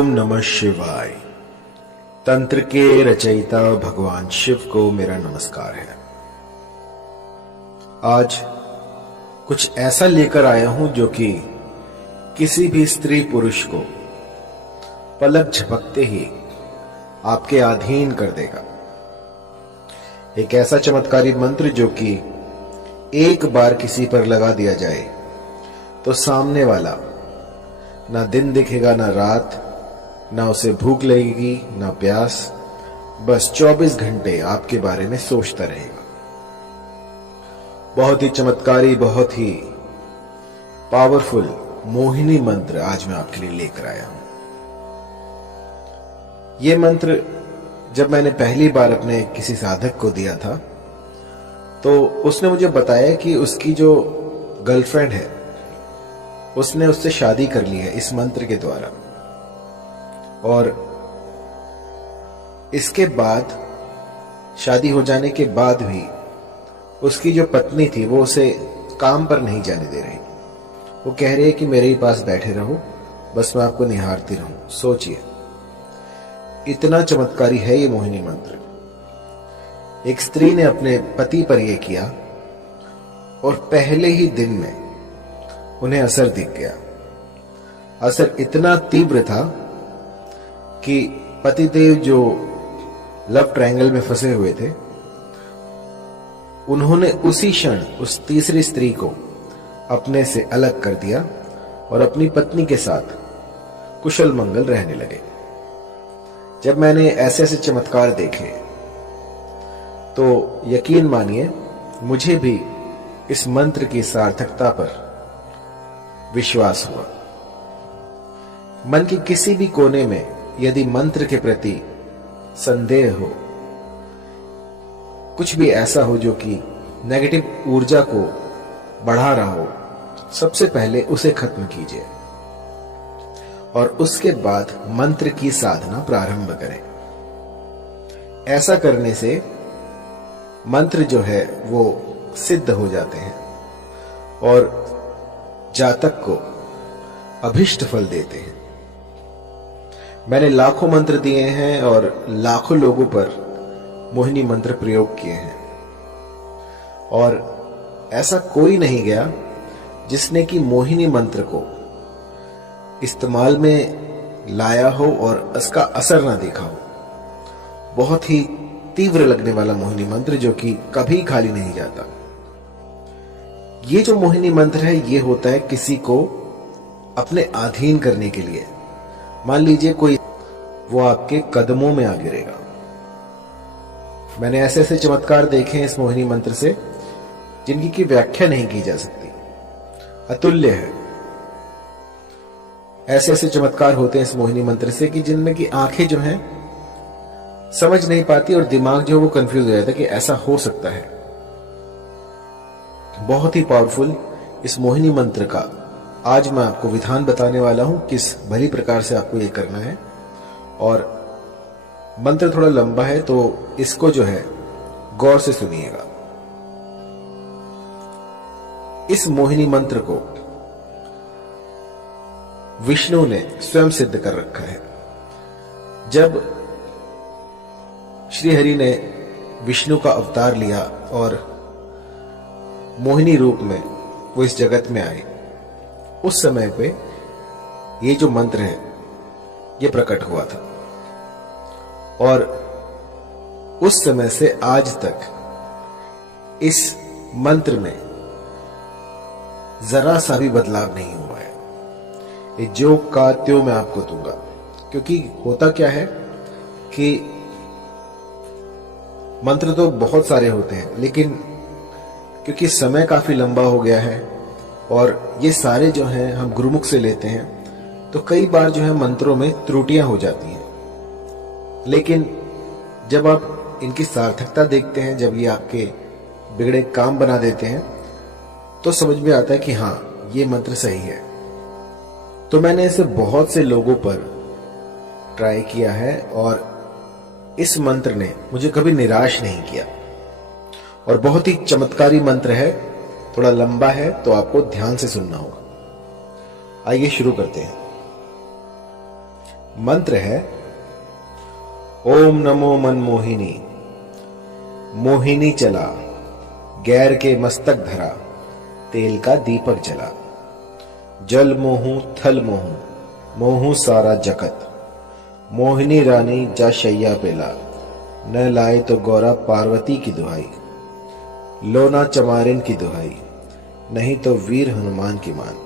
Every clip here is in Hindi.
ओम नमः शिवाय। तंत्र के रचयिता भगवान शिव को मेरा नमस्कार है। आज कुछ ऐसा लेकर आया हूं जो कि किसी भी स्त्री पुरुष को पलक झपकते ही आपके अधीन कर देगा। एक ऐसा चमत्कारी मंत्र जो कि एक बार किसी पर लगा दिया जाए तो सामने वाला ना दिन दिखेगा ना रात, ना उसे भूख लगेगी ना प्यास, बस 24 घंटे आपके बारे में सोचता रहेगा। बहुत ही चमत्कारी, बहुत ही पावरफुल मोहिनी मंत्र आज मैं आपके लिए लेकर आया हूं। यह मंत्र जब मैंने पहली बार अपने किसी साधक को दिया था तो उसने मुझे बताया कि उसकी जो गर्लफ्रेंड है उसने उससे शादी कर ली है इस मंत्र के द्वारा, और इसके बाद शादी हो जाने के बाद भी उसकी जो पत्नी थी वो उसे काम पर नहीं जाने दे रही। वो कह रही है कि मेरे ही पास बैठे रहो, बस मैं आपको निहारती रहूं। सोचिए, इतना चमत्कारी है ये मोहिनी मंत्र। एक स्त्री ने अपने पति पर यह किया और पहले ही दिन में उन्हें असर दिख गया। असर इतना तीव्र था कि पतिदेव जो लव ट्रायंगल में फंसे हुए थे, उन्होंने उसी क्षण उस तीसरी स्त्री को अपने से अलग कर दिया और अपनी पत्नी के साथ कुशल मंगल रहने लगे। जब मैंने ऐसे ऐसे चमत्कार देखे तो यकीन मानिए मुझे भी इस मंत्र की सार्थकता पर विश्वास हुआ। मन के किसी भी कोने में यदि मंत्र के प्रति संदेह हो, कुछ भी ऐसा हो जो कि नेगेटिव ऊर्जा को बढ़ा रहा हो, सबसे पहले उसे खत्म कीजिए और उसके बाद मंत्र की साधना प्रारंभ करें। ऐसा करने से मंत्र जो है वो सिद्ध हो जाते हैं और जातक को अभिष्ट फल देते हैं। मैंने लाखों मंत्र दिए हैं और लाखों लोगों पर मोहिनी मंत्र प्रयोग किए हैं, और ऐसा कोई नहीं गया जिसने कि मोहिनी मंत्र को इस्तेमाल में लाया हो और उसका असर ना देखा हो। बहुत ही तीव्र लगने वाला मोहिनी मंत्र जो कि कभी खाली नहीं जाता। ये जो मोहिनी मंत्र है ये होता है किसी को अपने अधीन करने के लिए। मान लीजिए कोई वो आपके कदमों में आ गिरेगा। मैंने ऐसे ऐसे चमत्कार देखे हैं इस मोहिनी मंत्र से जिनकी की व्याख्या नहीं की जा सकती, अतुल्य है। ऐसे ऐसे चमत्कार होते हैं इस मोहिनी मंत्र से कि जिनमें की आंखें जो हैं समझ नहीं पाती और दिमाग जो है वो कंफ्यूज हो जाता है कि ऐसा हो सकता है। बहुत ही पावरफुल इस मोहिनी मंत्र का आज मैं आपको विधान बताने वाला हूं, किस भली प्रकार से आपको ये करना है। और मंत्र थोड़ा लंबा है तो इसको जो है गौर से सुनिएगा। इस मोहिनी मंत्र को विष्णु ने स्वयं सिद्ध कर रखा है। जब श्री हरि ने विष्णु का अवतार लिया और मोहिनी रूप में वो इस जगत में आए, उस समय पे ये जो मंत्र है ये प्रकट हुआ था, और उस समय से आज तक इस मंत्र में जरा सा भी बदलाव नहीं हुआ है। ये जो का त्यों मैं आपको दूंगा, क्योंकि होता क्या है कि मंत्र तो बहुत सारे होते हैं, लेकिन क्योंकि समय काफी लंबा हो गया है और ये सारे जो हैं हम गुरुमुख से लेते हैं, तो कई बार जो है मंत्रों में त्रुटियां हो जाती हैं। लेकिन जब आप इनकी सार्थकता देखते हैं, जब ये आपके बिगड़े काम बना देते हैं, तो समझ में आता है कि हाँ ये मंत्र सही है। तो मैंने इसे बहुत से लोगों पर ट्राई किया है और इस मंत्र ने मुझे कभी निराश नहीं किया, और बहुत ही चमत्कारी मंत्र है। थोड़ा लंबा है तो आपको ध्यान से सुनना होगा। आइए शुरू करते हैं। मंत्र है ओम नमो मनमोहिनी। मोहिनी चला, गैर के मस्तक धरा, तेल का दीपक जला। जल मोहू थल मोहू, मोहू सारा जगत। मोहिनी रानी जा शैया पेला, न लाए तो गौरा पार्वती की दुहाई। लोना चमारिन की दुहाई, नहीं तो वीर हनुमान की मान।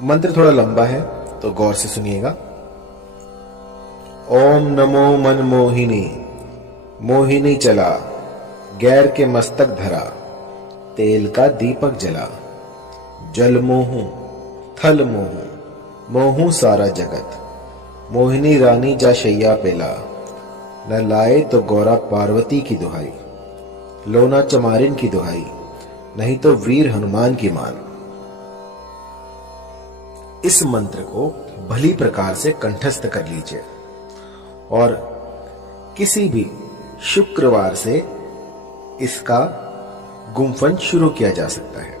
मंत्र थोड़ा लंबा है तो गौर से सुनिएगा। ओम नमो मनमोहिनी। मोहिनी चला, गैर के मस्तक धरा, तेल का दीपक जला। जल मोहू थल मोहू, मोहू सारा जगत। मोहिनी रानी जा शैया पेला, न लाए तो गौरा पार्वती की दुहाई। लोना चमारिन की दुहाई, नहीं तो वीर हनुमान की मान। इस मंत्र को भली प्रकार से कंठस्थ कर लीजिए और किसी भी शुक्रवार से इसका गुम्फन शुरू किया जा सकता है।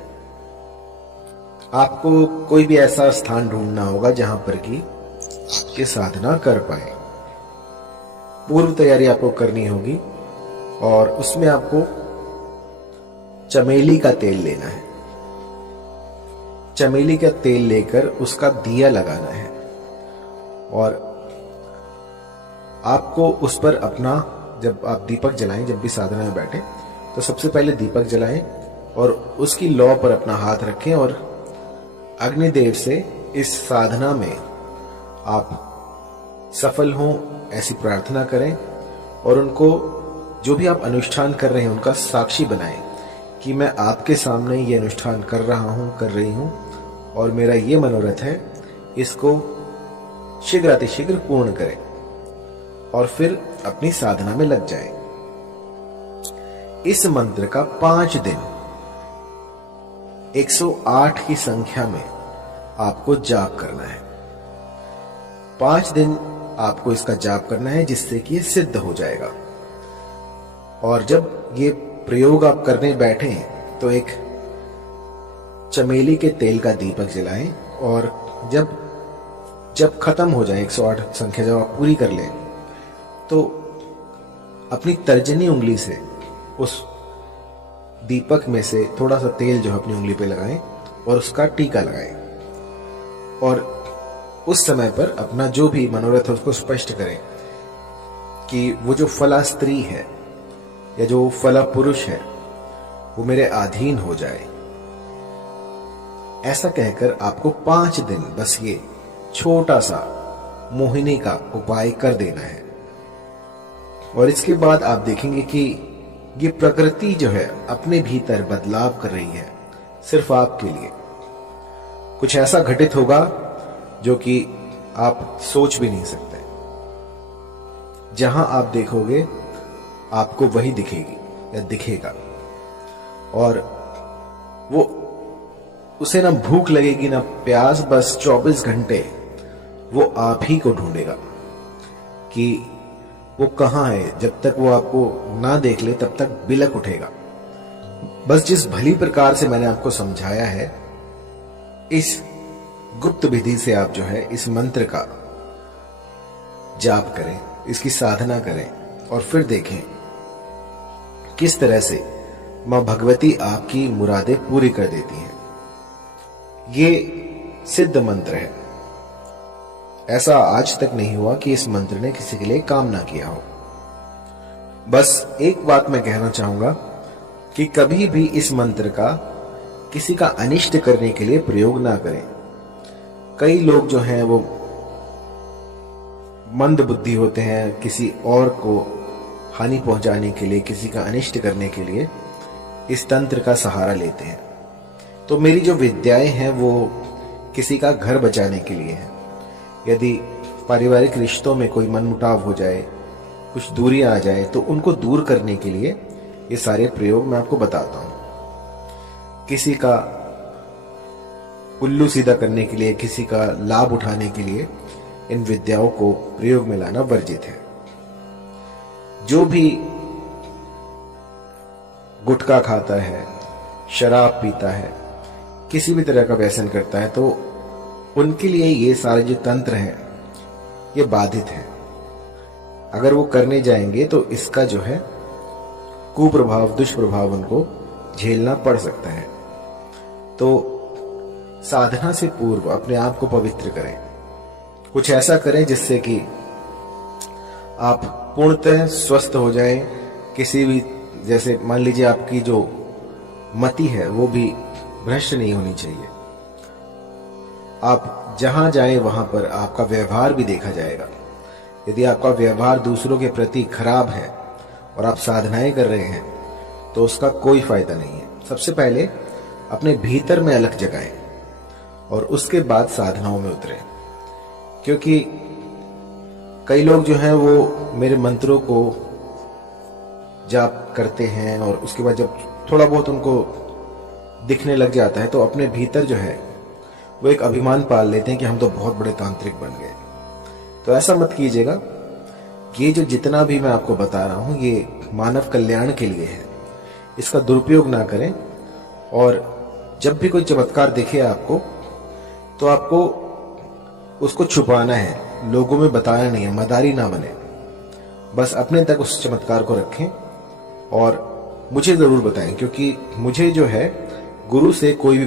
आपको कोई भी ऐसा स्थान ढूंढना होगा जहां पर कि ये साधना कर पाए। पूर्व तैयारी आपको करनी होगी और उसमें आपको चमेली का तेल लेना है। चमेली का तेल लेकर उसका दिया लगाना है और आपको उस पर अपना, जब आप दीपक जलाएं, जब भी साधना में बैठे तो सबसे पहले दीपक जलाएं और उसकी लौ पर अपना हाथ रखें और अग्निदेव से इस साधना में आप सफल हों ऐसी प्रार्थना करें और उनको जो भी आप अनुष्ठान कर रहे हैं उनका साक्षी बनाएं कि मैं आपके सामने ये अनुष्ठान कर रहा हूं, कर रही हूं और मेरा ये मनोरथ है, इसको शीघ्र अतिशीघ्र पूर्ण करें और फिर अपनी साधना में लग जाएं। इस मंत्र का 5 दिन 108 की संख्या में आपको जाप करना है। 5 दिन आपको इसका जाप करना है जिससे कि ये सिद्ध हो जाएगा। और जब ये प्रयोग आप करने बैठे तो एक चमेली के तेल का दीपक जलाएं और जब खत्म हो जाए 108 संख्या जब आप पूरी कर लें तो अपनी तर्जनी उंगली से उस दीपक में से थोड़ा सा तेल जो अपनी उंगली पे लगाएं और उसका टीका लगाएं और उस समय पर अपना जो भी मनोरथ है उसको स्पष्ट करें कि वो जो फला स्त्री है या जो फला पुरुष है वो मेरे अधीन हो जाए। ऐसा कहकर आपको 5 दिन बस ये छोटा सा मोहिनी का उपाय कर देना है और इसके बाद आप देखेंगे कि ये प्रकृति जो है अपने भीतर बदलाव कर रही है सिर्फ आपके लिए। कुछ ऐसा घटित होगा जो कि आप सोच भी नहीं सकते। जहां आप देखोगे आपको वही दिखेगी या दिखेगा और वो उसे ना भूख लगेगी ना प्यास, बस 24 घंटे वो आप ही को ढूंढेगा कि वो कहां है। जब तक वो आपको ना देख ले तब तक बिलक उठेगा। बस जिस भली प्रकार से मैंने आपको समझाया है इस गुप्त विधि से आप जो है इस मंत्र का जाप करें, इसकी साधना करें और फिर देखें किस तरह से मां भगवती आपकी मुरादें पूरी कर देती हैं। ये सिद्ध मंत्र है। ऐसा आज तक नहीं हुआ कि इस मंत्र ने किसी के लिए काम ना किया हो। बस एक बात मैं कहना चाहूंगा कि कभी भी इस मंत्र का किसी का अनिष्ट करने के लिए प्रयोग ना करें। कई लोग जो हैं वो मंद बुद्धि होते हैं, किसी और को हानि पहुंचाने के लिए, किसी का अनिष्ट करने के लिए इस तंत्र का सहारा लेते हैं। तो मेरी जो विद्याएं हैं वो किसी का घर बचाने के लिए है। यदि पारिवारिक रिश्तों में कोई मनमुटाव हो जाए, कुछ दूरियां आ जाए तो उनको दूर करने के लिए ये सारे प्रयोग मैं आपको बताता हूं। किसी का उल्लू सीधा करने के लिए, किसी का लाभ उठाने के लिए इन विद्याओं को प्रयोग में लाना वर्जित है। जो भी गुटखा खाता है, शराब पीता है, किसी भी तरह का व्यसन करता है तो उनके लिए ये सारे जो तंत्र हैं ये बाधित है। अगर वो करने जाएंगे तो इसका जो है कुप्रभाव, दुष्प्रभाव उनको झेलना पड़ सकता है। तो साधना से पूर्व अपने आप को पवित्र करें, कुछ ऐसा करें जिससे कि आप पूर्णतः स्वस्थ हो जाएं। किसी भी, जैसे मान लीजिए आपकी जो मति है वो भी भ्रष्ट नहीं होनी चाहिए। आप जहां जाएं वहां पर आपका व्यवहार भी देखा जाएगा। यदि आपका व्यवहार दूसरों के प्रति खराब है और आप साधनाएं कर रहे हैं तो उसका कोई फायदा नहीं है। सबसे पहले अपने भीतर में अलख जगाएं और उसके बाद साधनाओं में उतरें। क्योंकि कई लोग जो हैं वो मेरे मंत्रों को जाप करते हैं और उसके बाद जब थोड़ा बहुत उनको दिखने लग जाता है तो अपने भीतर जो है वो एक अभिमान पाल लेते हैं कि हम तो बहुत बड़े तांत्रिक बन गए। तो ऐसा मत कीजिएगा। ये जो जितना भी मैं आपको बता रहा हूं ये मानव कल्याण के लिए है, इसका दुरुपयोग ना करें। और जब भी कोई चमत्कार दिखे आपको तो आपको उसको छुपाना है, लोगों में बताना नहीं है, मदारी ना बने। बस अपने तक उस चमत्कार को रखें और मुझे जरूर बताएं, क्योंकि मुझे जो है गुरु से कोई भी